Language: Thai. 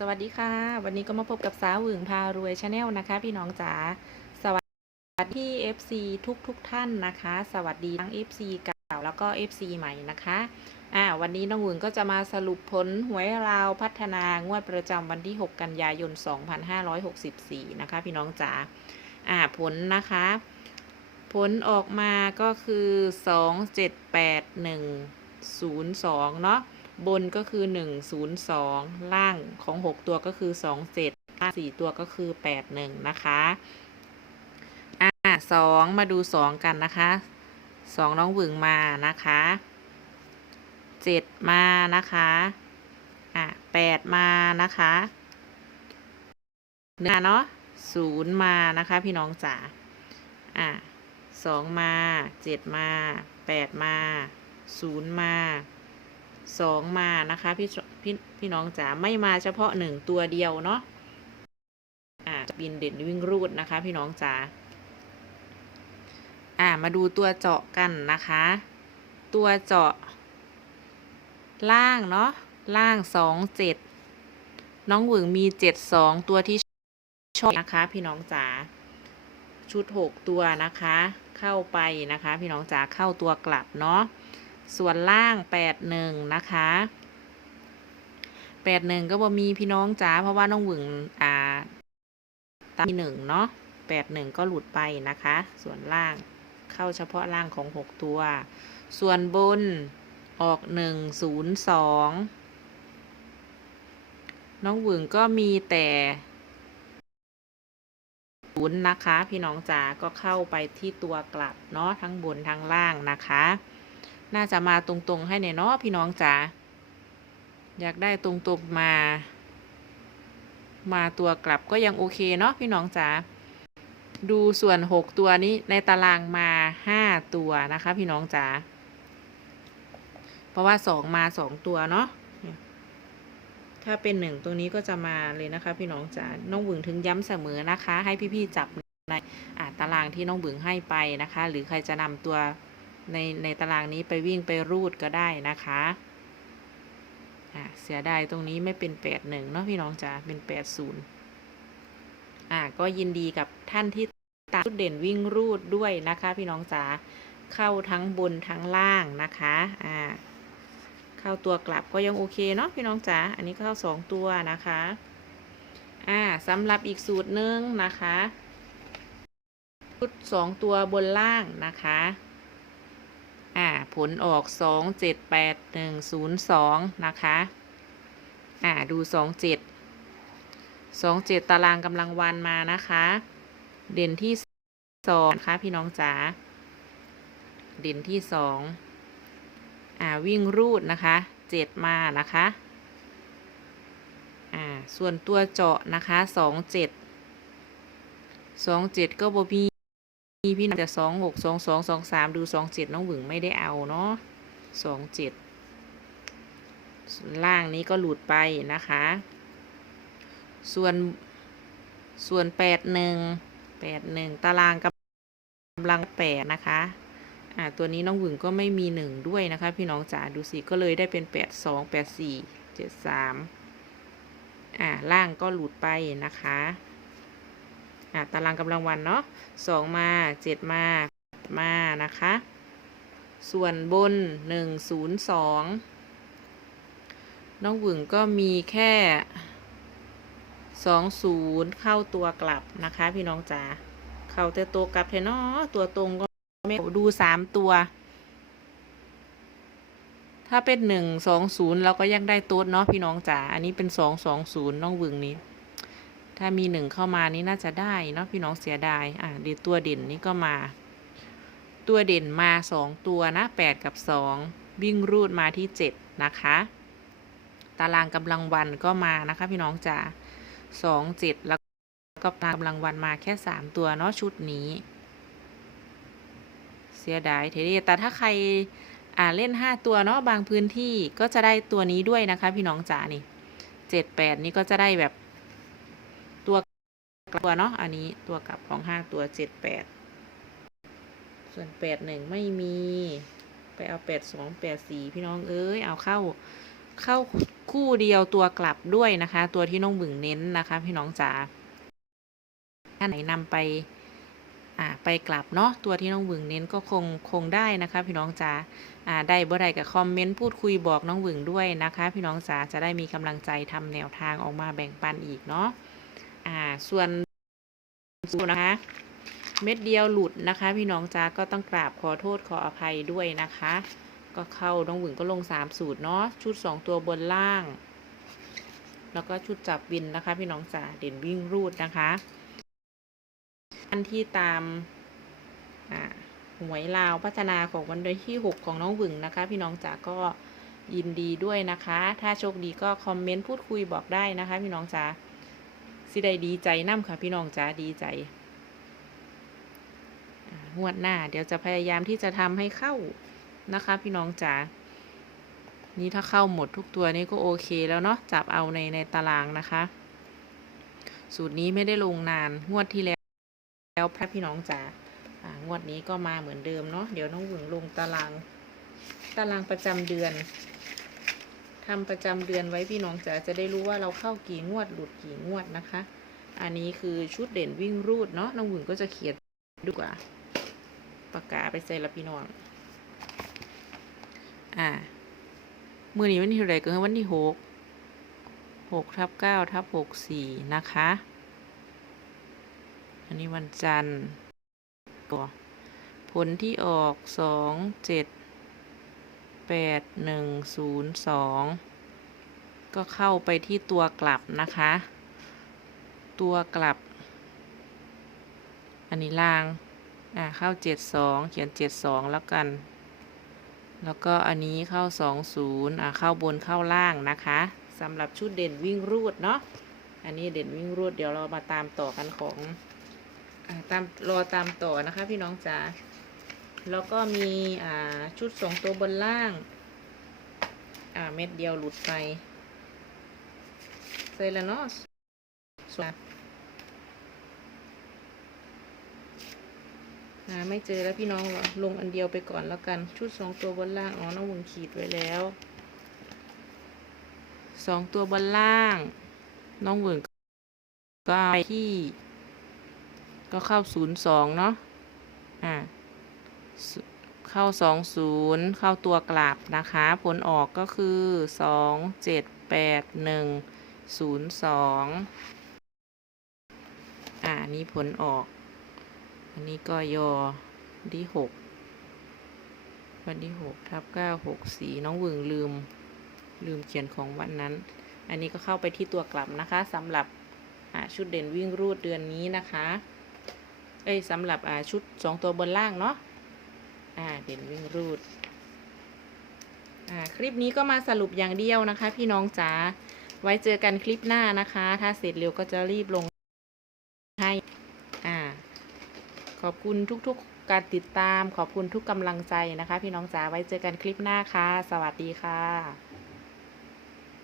สวัสดีค่ะ วันนี้ก็มาพบกับสาวหวึงพารวยชาแนลนะคะ พี่น้องจ๋าสวัสดีที่ FC ทุกทุกท่านนะคะ สวัสดีทั้ง FC เก่าแล้วก็ FC ใหม่นะคะอ่าวันนี้น้องหวึงก็จะมาสรุปผลหวยราวพัฒนางวดประจำวันที่ 6 กันยายน 2564 นะคะ พี่น้องจ๋าอ่าผลนะคะ ผลออกมาก็คือ 278102 เนาะ บนก็คือ 102 ล่างของ 6 ตัวก็คือ 27ล่าง4ตัวก็คือ 81 นะคะ อ่าสองมาดู 2 กันนะคะ 2 น้องหวึงมานะคะ 7 มานะคะ อะ8มานะคะหนึ่งเนาะศูนย์มานะคะ พี่น้องจ๋า อะสองมาเจ็ดมาแปดมาศูนย์มา สองมานะคะพี่พี่พี่น้องจ๋าไม่มาเฉพาะหนึ่งตัวเดียวเนาะอ่าบินเด่นวิ่งรูดนะคะ พี่น้องจ๋าอ่ามาดูตัวเจาะกันนะคะ ตัวเจาะ ล่างเนาะล่างสองเจ็ดน้องหวึงมีเจ็ดสองตัวที่ชอบนะคะ พี่น้องจ๋าชุด6ตัวนะคะ เข้าไปนะคะ พี่น้องจ๋าเข้าตัวกลับเนาะ ส่วนล่าง81นะคะ81ก็บ่มีพี่น้องจ๋าเพราะว่าน้องหวึงอ่าตามที่หนึ่งเนาะ81ก็หลุดไปนะคะ ส่วนล่างเข้าเฉพาะล่างของ6ตัว ส่วนบนออก102น้องหวึงก็มีแต่ศูนย์นะคะ พี่น้องจ๋าก็เข้าไปที่ตัวกลับเนาะทั้งบนทั้งล่างนะคะ น่าจะมาตรงๆให้ในเนาะพี่น้องจ๋าอยากได้ตรงๆมา มาตัวกลับก็ยังโอเคเนาะพี่น้องจ๋าดูส่วน 6 ตัวนี้ในตารางมา 5 ตัวนะคะ พี่น้องจ๋าเพราะว่า 2 มา 2 ตัวเนาะถ้าเป็นหนึ่งตรงนี้ก็จะมาเลยนะคะ พี่น้องจ๋าน้องบึงถึงย้ำเสมอนะคะ ให้พี่ๆจับในตารางที่น้องบึงให้ไปนะคะ หรือใครจะนำตัว ในในตารางนี้ไปวิ่งไปรูดก็ได้นะคะอ่าเสียดายตรงนี้ไม่เป็นแปดหนึ่งเนาะพี่น้องจ๋าเป็นแปดศูนย์อ่าก็ยินดีกับท่านที่ตามชุดเด่นวิ่งรูดด้วยนะคะ พี่น้องจ๋าเข้าทั้งบนทั้งล่างนะคะอ่าเข้าตัวกลับก็ยังโอเคเนาะพี่น้องจ๋าอันนี้เข้าสองตัวนะคะอ่าสำหรับอีกสูตรหนึ่งนะคะชุดสองตัวบนล่างนะคะ อ่าผลออกสองเจ็ดแปดหนึ่งศูนย์สองนะคะอ่าดูสองเจ็ดสองเจ็ดตารางกำลังวันมานะคะ เด่นที่สองนะคะพี่น้องจ๋าเด่นที่สองอ่าวิ่งรูดนะคะเจ็ดมานะคะอ่าส่วนตัวเจาะนะคะสองเจ็ดสองเจ็ดก็บมี มีพี่น้องแต่สองหกสองสองสองสามดูสองเจ็ดน้องหวึงไม่ได้เอาเนาะสองเจ็ดล่างนี้ก็หลุดไปนะคะ ส่วนส่วนแปดหนึ่งแปดหนึ่งตารางกำลังแปดนะคะอ่าตัวนี้น้องหวึงก็ไม่มีหนึ่งด้วยนะคะ พี่น้องจ๋าดูสิก็เลยได้เป็นแปดสองแปดสี่เจ็ดสามอ่าล่างก็หลุดไปนะคะ อ่าตารางกำลังวันเนาะสองมาเจ็ดมามานะคะ ส่วนบนหนึ่งศูนย์สองน้องหวึงก็มีแค่สองศูนย์เข้าตัวกลับนะคะ พี่น้องจ๋าเข้าแต่ตัวกลับเทนาะตัวตรงก็ไม่ดูสามตัวถ้าเป็นหนึ่งสองศูนย์เราก็ยังได้โต๊ดเนาะพี่น้องจ๋า อันนี้เป็นสองสองศูนย์น้องวึงนี้ ถ้ามีหนึ่งเข้ามานี่น่าจะได้เนาะพี่น้องเสียดาย อะเดี๋ยวตัวเด่นนี่ก็มา ตัวเด่นมาสองตัวนะแปดกับสองวิ่งรูดมาที่เจ็ดนะคะ ตารางกำลังวันก็มานะคะ พี่น้องจ๋าสองเจ็ดแล้วก็ตารางกำลังวันมาแค่สามตัวเนาะชุดนี้ เสียดายเทเดแต่ถ้าใครอ่าเล่นห้าตัวเนาะบางพื้นที่ก็จะได้ตัวนี้ด้วยนะคะ พี่น้องจ๋านี่เจ็ดแปดนี่ก็จะได้แบบ ตัวตัวเนาะอันนี้ตัวกลับของห้าตัวเจ็ดแปดส่วนแปดหนึ่งไม่มี ไปเอาแปดสองแปดสี่พี่น้องเอ้ยเอาเข้าเข้าคู่เดียวตัวกลับด้วยนะคะ ตัวที่น้องบึงเน้นนะคะ พี่น้องจ๋าถ้าไหนนำไปอ่าไปกลับเนาะตัวที่น้องบึงเน้นก็คงคงได้นะคะ พี่น้องจ๋าอ่าได้บ่ได้กับคอมเมนต์พูดคุยบอกน้องบึงด้วยนะคะ พี่น้องจ๋าจะได้มีกำลังใจทำแนวทางออกมาแบ่งปันอีกเนาะ อ่าส่วนสูตนะคะเม็ดเดียวหลุดนะคะ พี่น้องจ๋าก็ต้องกราบขอโทษขออภัยด้วยนะคะ ก็เข้าน้องบึงก็ลง3สูตรเนาะชุด2ตัวบนล่าง แล้วก็ชุดจับวินนะคะ พี่น้องจ๋าเด่นวิ่งรูดนะคะอันที่ตามหวยลาวพัฒนาของวันที่ 6 ของน้องบึงนะคะ พี่น้องจ๋าก็ยินดีด้วยนะคะ ถ้าโชคดีก็คอมเมนต์พูดคุยบอกได้นะคะ พี่น้องจ๋า สิได้ดีใจน้ำค่ะ พี่น้องจ๋าดีใจงวดหน้า เดี๋ยวจะพยายามที่จะทำให้เข้านะคะ พี่น้องจ๋านี่ถ้าเข้าหมดทุกตัวนี่ก็โอเคแล้วเนาะจับเอาในในตารางนะคะ สูตรนี้ไม่ได้ลงนานงวดที่แล้ว แล้วพระพี่น้องจ๋าอ่างวดนี้ก็มาเหมือนเดิมเนาะเดี๋ยวน้องหวึงลงตาราง ตารางประจำเดือน ทำประจำเดือนไว้พี่น้องจ๋าจะได้รู้ว่าเราเข้ากี่งวดหลุดกี่งวดนะคะ อันนี้คือชุดเด่นวิ่งรูดเนาะน้องหวึงก็จะเขียนดีกว่าปากกาไปใส่ละพี่น้อง อ่ามื่อนี้วันที่เท่าไหร่ก็คือวันที่หกหกทับเก้าทับหกสี่นะคะ อันนี้วันจันทร์ตัวผลที่ออกสองเจ็ด แปดหนึ่งศูนย์สองก็เข้าไปที่ตัวกลับนะคะ ตัวกลับ อันนี้ล่าง อ่าเข้าเจ็ดสองเขียนเจ็ดสองแล้วกัน แล้วก็อันนี้เข้าสองศูนย์อ่าเข้าบนเข้าล่างนะคะสำหรับชุดเด่นวิ่งรูดเนาะอันนี้เด่นวิ่งรูดเดี๋ยวเรามาตามต่อกันของอาตามรอตามต่อนะคะพี่น้องจ๋า แล้วก็มีอ่าชุดสองตัวบนล่างอ่าเม็ดเดียวหลุดไปใส่แล้วเนาะส่วนหาไม่เจอแล้วพี่น้องเหรอลงอันเดียวไปก่อนแล้วกัน ชุดสองตัวบนล่าง อ๋อน้องวงขีดไว้แล้วสองตัวบนล่าง น้องเวิร์นก็ไปที่ ก็เข้าศูนย์สองเนาะอ่า เข้าสองศูนย์เข้าตัวกลับนะคะ ผลออกก็คือสองเจ็ดแปดหนึ่งศูนย์สองอ่านี่ผลออก อันนี้ก็ยอที่หกวันที่หกทับเก้าหกสี่น้องวึงลืม ลืมเขียนของวันนั้น อันนี้ก็เข้าไปที่ตัวกลับนะคะสำหรับชุดเด่นวิ่งรูดเดือนนี้นะคะ เอ้ยสำหรับชุดสองตัวบนล่างเนาะ อ่าเด่นวิ่งรูดอ่าคลิปนี้ก็มาสรุปอย่างเดียวนะคะ พี่น้องจ๋าไว้เจอกันคลิปหน้านะคะ ถ้าเสร็จเร็วก็จะรีบลงให้อ่าขอบคุณทุกๆการติดตามขอบคุณทุกกำลังใจนะคะ พี่น้องจ๋าไว้เจอกันคลิปหน้าค่ะ สวัสดีค่ะ